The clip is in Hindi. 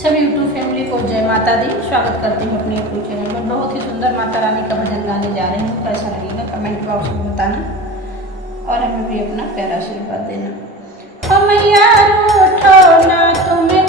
सभी यूट्यूब फैमिली को जय माता दी। स्वागत करती हूँ अपने यूट्यूब चैनल में। बहुत ही सुंदर माता रानी का भजन गाने जा रही हूँ। कैसा लगेगा कमेंट बॉक्स में बताना और हमें भी अपना प्यारा आशीर्वाद देना। हम यार उठो ना तुम्हें